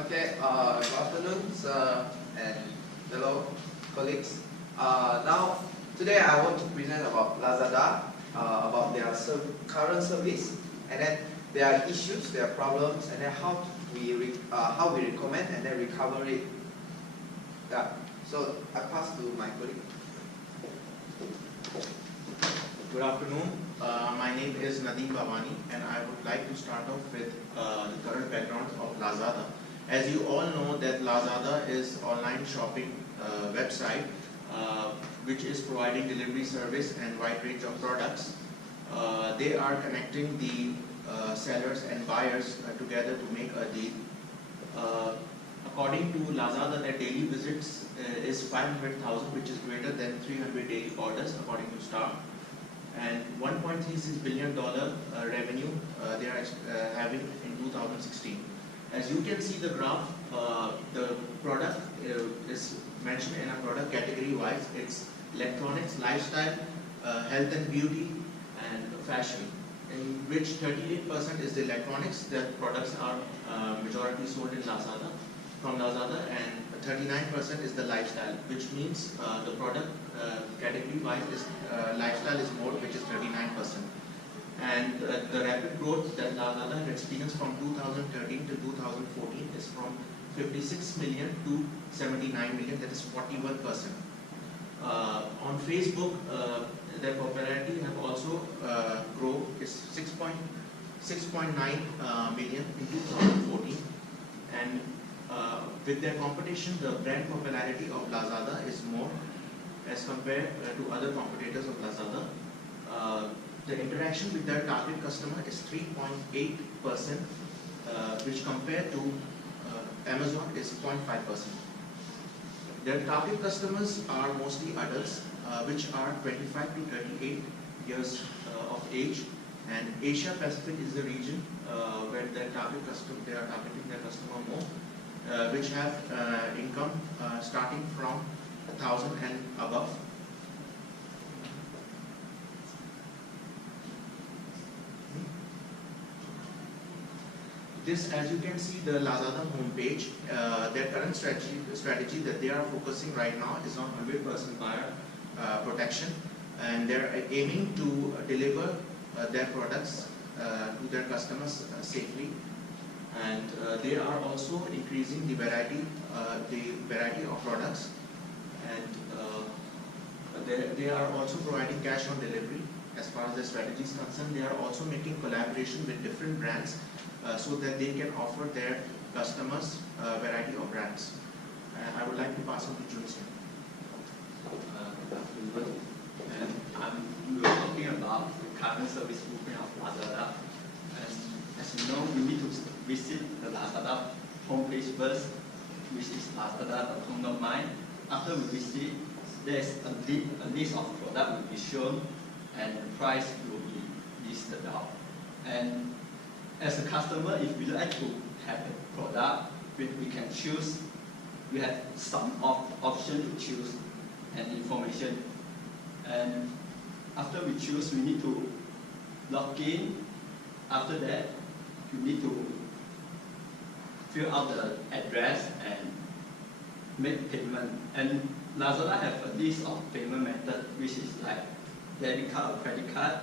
Okay, good afternoon, sir, and fellow colleagues. Today I want to present about Lazada, about their current service, and then their issues, their problems, and then how we recommend and then recover it. Yeah. So I pass to my colleague. Good afternoon. My name is Nadeem Bhavani, and I would like to start off with the current background of Lazada. As you all know, that Lazada is online shopping website which is providing delivery service and wide range of products. They are connecting the sellers and buyers together to make a deal. According to Lazada, their daily visits is 500,000, which is greater than 300 daily orders according to Star. And $1.36 billion revenue they are having in 2016. As you can see the graph, the product is mentioned in a product category wise. It's electronics, lifestyle, health and beauty, and fashion, in which 38% is the electronics. The products are majority sold in Lazada, from Lazada, and 39% is the lifestyle, which means the product category wise is lifestyle is more, which is 39%. And the rapid growth that Lazada has experienced from 2013 to 2014 is from 56 million to 79 million, that is 41%. On Facebook, their popularity have also grown, is 6.9 million in 2014, and with their competition, the brand popularity of Lazada is more as compared to other competitors of Lazada. The interaction with their target customer is 3.8%, which compared to Amazon is 0.5%. Their target customers are mostly adults, which are 25 to 38 years of age, and Asia Pacific is the region where they are targeting their customer more, which have income starting from 1,000 and above. This, as you can see, the Lazada homepage, their current strategy that they are focusing right now is on 100% buyer protection, and they're aiming to deliver their products to their customers safely. And they are also increasing the variety of products, and they are also providing cash on delivery. As far as their strategy is concerned, they are also making collaboration with different brands so that they can offer their customers a variety of brands. I would like to pass on to Junseon. Good afternoon. We were talking about the current service blueprint of Lazada. And as you know, we need to visit the Lazada homepage first, which is lazada.com.my. After we visit, there is a list of products will be shown, and the price will be listed out. And as a customer, if we like to have a product, we can choose. We have some option to choose and information. And after we choose, we need to log in. After that, you need to fill out the address and make payment. And Lazada have a list of payment method, which is like debit card or credit card,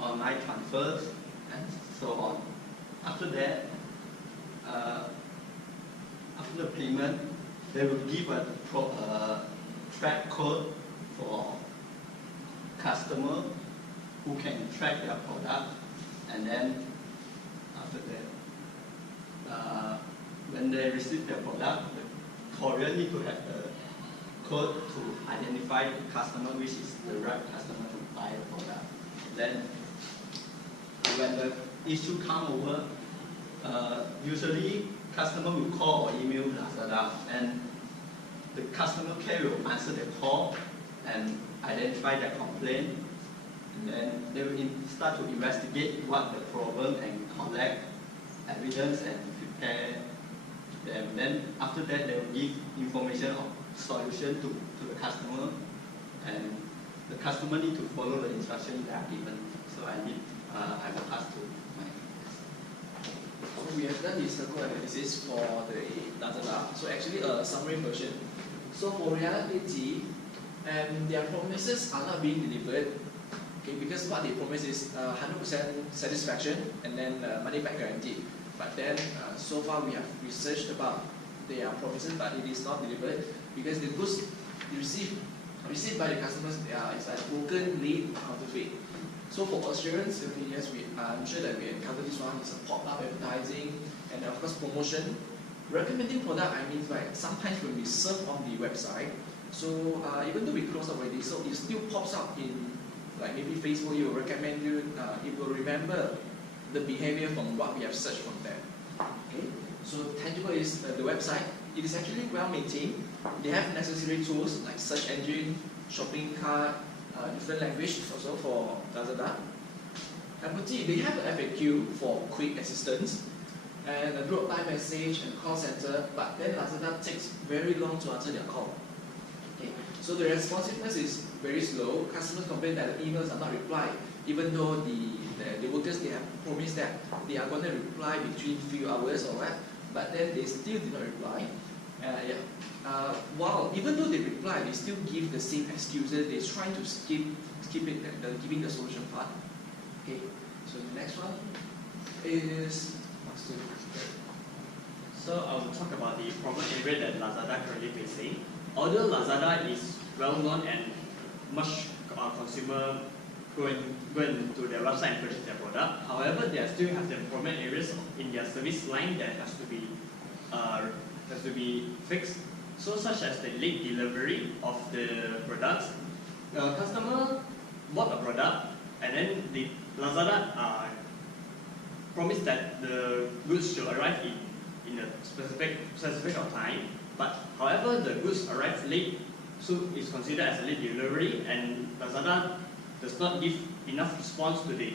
online transfers, and so on. After that, after the payment, they will give a track code for customer who can track their product. And then after that, when they receive their product, the courier need to have the code to identify the customer, which is the right customer to buy the product. Then when the issue come over, usually customer will call or email Lazada, and the customer care will answer the call and identify their complaint, and then they will start to investigate what the problem and collect evidence and prepare them. Then after that, they will give information of solution to the customer, and the customer need to follow the instructions that are given. So I will pass to my. So we have done the circle analysis for the Lazada. So actually a summary version. So for reality, and their promises are not being delivered. Okay, because what they promise is 100% satisfaction and then money back guarantee. But then so far we have researched about their promises, but it is not delivered because the goods received by the customers is like broken, late, counterfeit. So for assurance, yes, I'm sure that we encounter this one. It's a pop-up advertising and of course promotion. Recommending product, I mean like sometimes when we surf on the website, so even though we close up already, so it still pops up in like maybe Facebook. It will recommend you. It will remember the behavior from what we have searched from there. Okay. So tangible is the website. It is actually well maintained. They have necessary tools like search engine, shopping cart, different language also for Lazada. Empathy, they have an FAQ for quick assistance and a drop by message and call center, but then Lazada takes very long to answer their call. Okay. So the responsiveness is very slow. Customers complain that the emails are not replied, even though the workers, they have promised that they are going to reply between few hours or what, but then they still did not reply. While even though they reply, they still give the same excuses. They're trying to skip giving the solution part. Okay. So the next one is So I will talk about the problem area that Lazada currently facing. Although Lazada is well known and much consumer go into their website and purchase their product, however, they still have the problem areas in their service line that has to be fixed. So such as the late delivery of the products. The customer bought a product and then the Lazada promised that the goods should arrive in a specific of time, but however the goods arrive late, so it's considered as a late delivery, and Lazada does not give enough response to the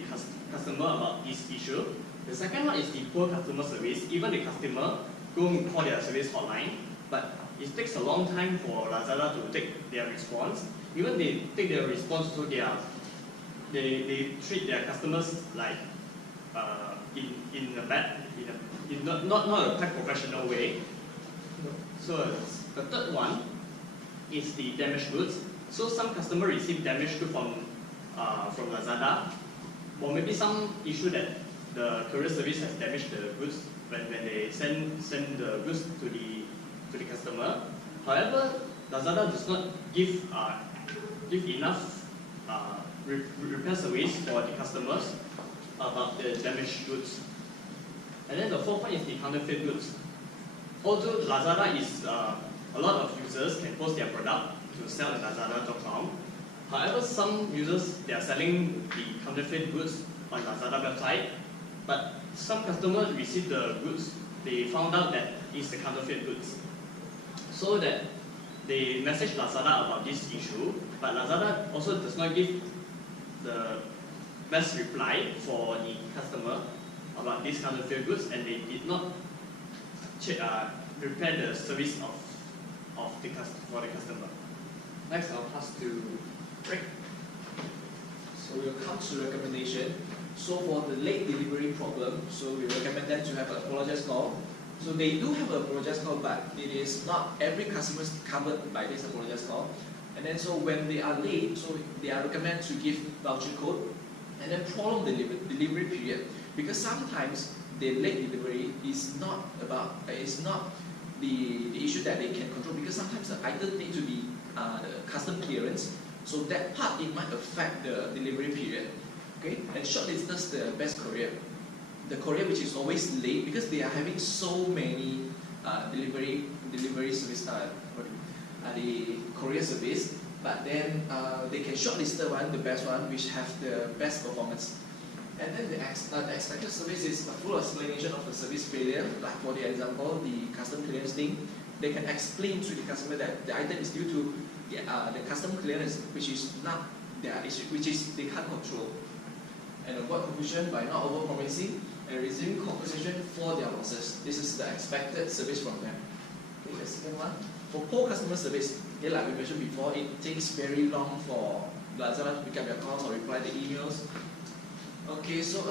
customer about this issue. The second one is the poor customer service. Even the customer go and call their service hotline, but it takes a long time for Lazada to take their response. Even they take their response, so they treat their customers like not a quite professional way. So the third one is the damaged goods. So some customer receive damaged goods from Lazada, or maybe some issue that the courier service has damaged the goods when they send the goods to the customer. However, Lazada does not give enough repair service for the customers about the damaged goods. And then the fourth one is the counterfeit goods. Although Lazada is a lot of users can post their product to sell at Lazada.com. However, some users, they are selling the counterfeit goods on Lazada website, but some customers receive the goods, they found out that it's the counterfeit goods. So that they message Lazada about this issue, but Lazada also does not give the best reply for the customer about these counterfeit goods, and they did not repair the service for the customer. next. I'll pass to Rick. So we'll come to recommendation. So for the late delivery problem, so we recommend them to have an apologize call. So they do have an apologize call, but it is not every customer is covered by this apologize call. And then so when they are late, so they are recommended to give voucher code and then prolong the delivery period, because sometimes the late delivery is not the issue that they can control, because sometimes the item need to be the custom clearance, so that part it might affect the delivery period. Okay, and short distance the best courier, the courier which is always late, because they are having so many delivery service, the courier service, but then they can shortlist one, the best one, which have the best performance. And then the expected service is a full explanation of the service failure, like for the example, the custom clearance thing. They can explain to the customer that the item is due to the custom clearance, which is not their issue, which is they can't control. And avoid confusion by not over-promising and receiving compensation for their losses. This is the expected service from them. Okay, the second one. For poor customer service, like we mentioned before, it takes very long for Lazada to pick up their calls or reply the emails. Okay, so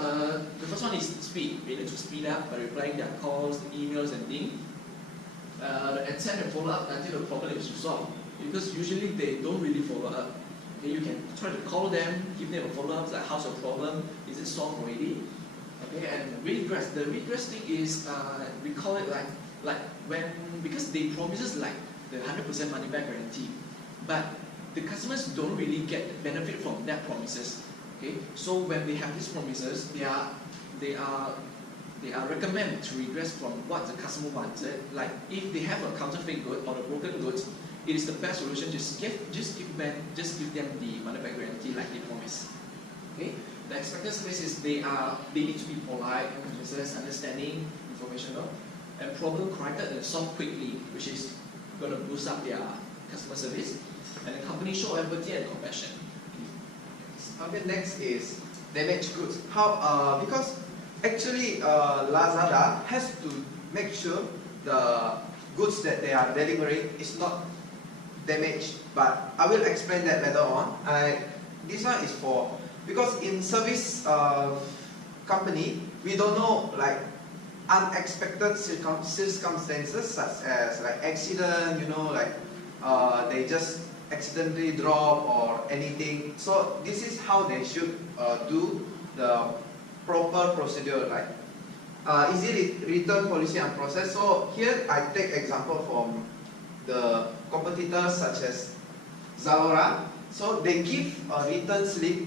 the first one is speed. We need to speed up by replying their calls, emails, and things. attend and follow up until the problem is resolved. Because usually they don't really follow up. Okay, you can try to call them, give them a follow up, like how's your problem, is it solved already? Okay, and regress. The regress thing is we call it like when, because they promises like the 100% money back guarantee, but the customers don't really get benefit from that promises. Okay, so when they have these promises, they are recommended to regress from what the customer wanted. Like if they have a counterfeit good or a broken goods, it is the best solution. Just give them the money back guarantee like they promised. Okay, the expected service is they need to be polite, understanding, informational, and problem corrected and solved quickly, which is going to boost up their customer service. And the company show empathy and compassion. Okay, next is damaged goods. How? Because actually Lazada has to make sure the goods that they are delivering is not damaged. But I will explain that later on. This one is for, because in service company we don't know like unexpected circumstances such as like accident, like they just accidentally drop or anything. So this is how they should do the proper procedure, like easy return policy and process. So here I take example from the competitors such as Zalora. So they give a return slip.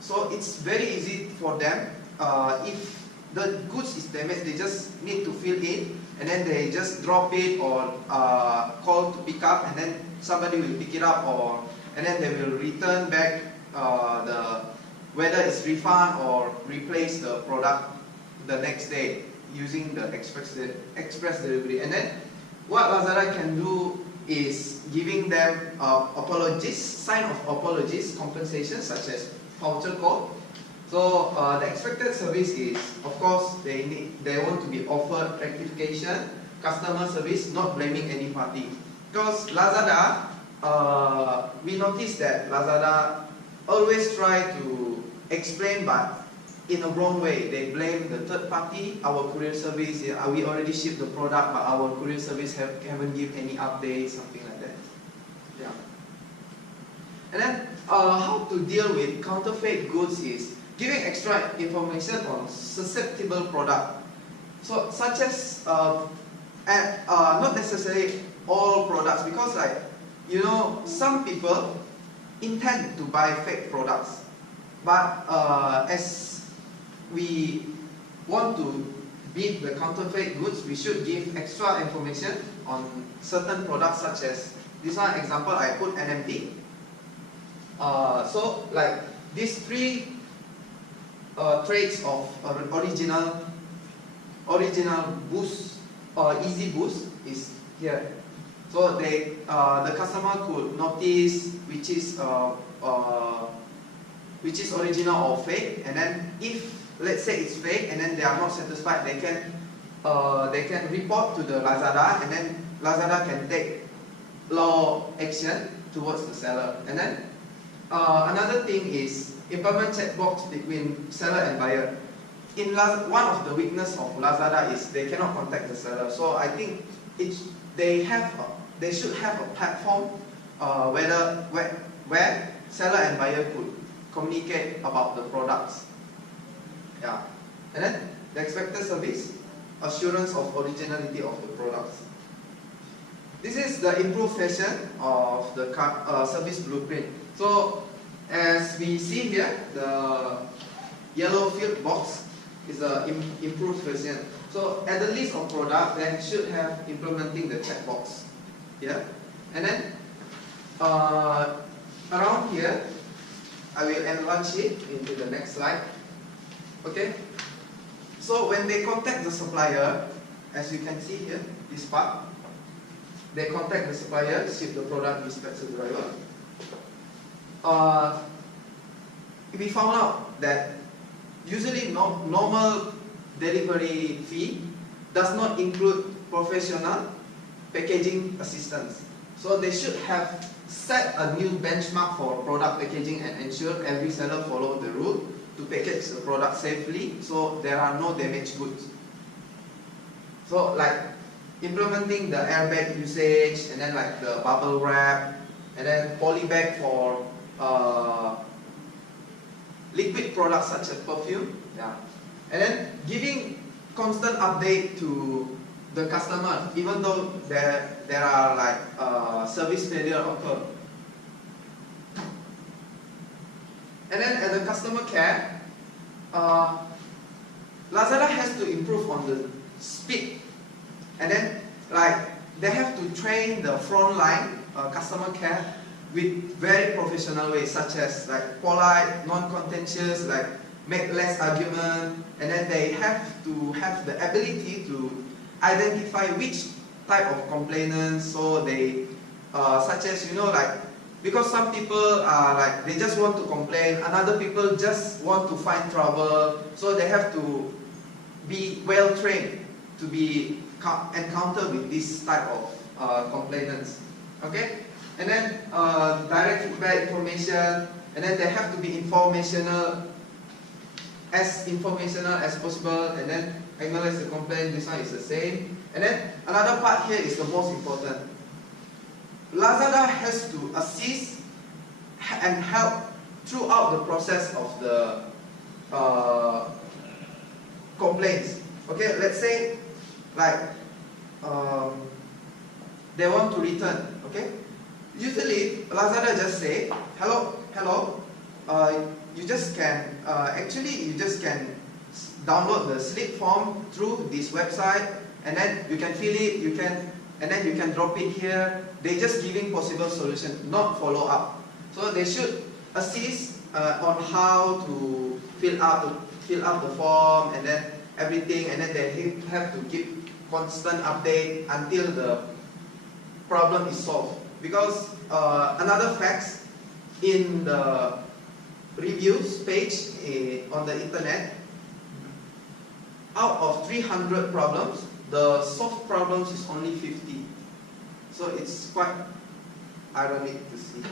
So it's very easy for them. If the goods is damaged, they just need to fill in, and then they just drop it or call to pick up, and then somebody will pick it up, and then they will return back whether it's refund or replace the product the next day using the express delivery. And then what Lazada can do is giving them apologies, sign of apologies, compensation such as voucher code. So the expected service is, of course, they want to be offered rectification, customer service, not blaming any party. Because Lazada, we noticed that Lazada always try to explain, but in a wrong way. They blame the third party, our courier service. We already shipped the product, but our courier service haven't given any updates, something like that. Yeah. And then how to deal with counterfeit goods is giving extra information on susceptible product. So such as not necessarily all products, because some people intend to buy fake products, but as we want to beat the counterfeit goods, we should give extra information on certain products, such as this one example I put NMD. So like these three traits of original boost or easy boost is here. So the customer could notice which is original or fake, and then if let's say it's fake and then they are not satisfied, they can report to the Lazada, and then Lazada can take law action towards the seller. And then another thing is implement checkbox between seller and buyer. One of the weakness of Lazada is they cannot contact the seller. So I think they should have a platform where seller and buyer could communicate about the products. Yeah. And then the expected service, assurance of originality of the products. This is the improved version of the service blueprint. So as we see here, the yellow filled box is the improved version. So at the list of products, they should have implementing the checkbox. Yeah. And then around here, I will enlarge it into the next slide. Okay. So when they contact the supplier, as you can see here, this part, they contact the supplier, ship the product, dispatch the driver. We found out that usually normal delivery fee does not include professional packaging assistance. So they should have set a new benchmark for product packaging and ensure every seller follow the rule to package the product safely, so there are no damaged goods. So like implementing the airbag usage, and then like the bubble wrap, and then polybag for liquid products such as perfume. Yeah. And then giving constant update to the customer, even though there are like service failure occur. And then at the customer care, Lazada has to improve on the speed, and then like they have to train the frontline customer care with very professional ways, such as like polite, non-contentious, like make less argument, and then they have to have the ability to identify which type of complainants. So they, such as like, because some people are like they just want to complain, another people just want to find trouble. So they have to be well trained to be encounter with this type of complainants. Okay, and then direct feedback information, and then they have to be informational as possible, and then acknowledge the complaint. This one is the same. And then another part here is the most important. Lazada has to assist and help throughout the process of the complaints. Okay, let's say like they want to return. Okay, usually Lazada just say hello, you just can download the slip form through this website, and then you can fill it, and then you can drop it here. They just giving possible solution, not follow up. So they should assist on how to fill out the form, and then everything, and then they have to keep constant update until the problem is solved. Because another fact, in the reviews page on the internet, out of 300 problems, the solved problems is only 50. So it's quite ironic to see.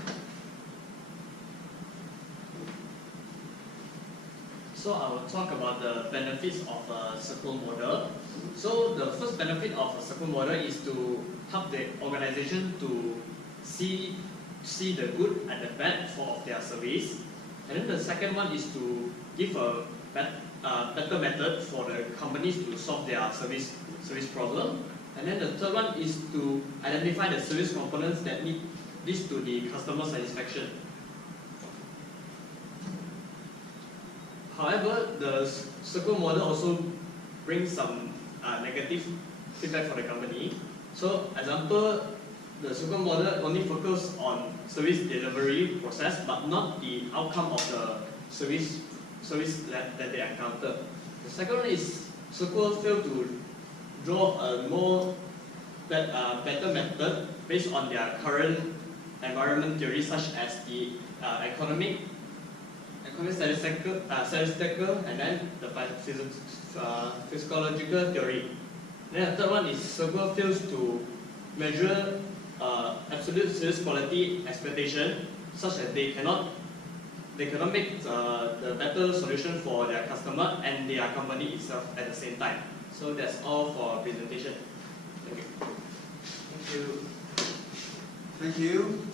So I will talk about the benefits of a circle model. So the first benefit of a circle model is to help the organization to see the good and the bad of their service. And then the second one is to give a better method for the companies to solve their service problem. And then the third one is to identify the service components that leads to the customer satisfaction. However, the circle model also brings some negative feedback for the company. So, example, the circle model only focuses on service delivery process, but not the outcome of the service that they encounter. The second one is circle fail to draw a better method based on their current environment theory, such as the economic statistical, and then the physiological theory. Then the third one is circle fails to measure absolute service quality expectation, such that they cannot make the better solution for their customer and their company itself at the same time. So that's all for presentation. Thank you. Thank you.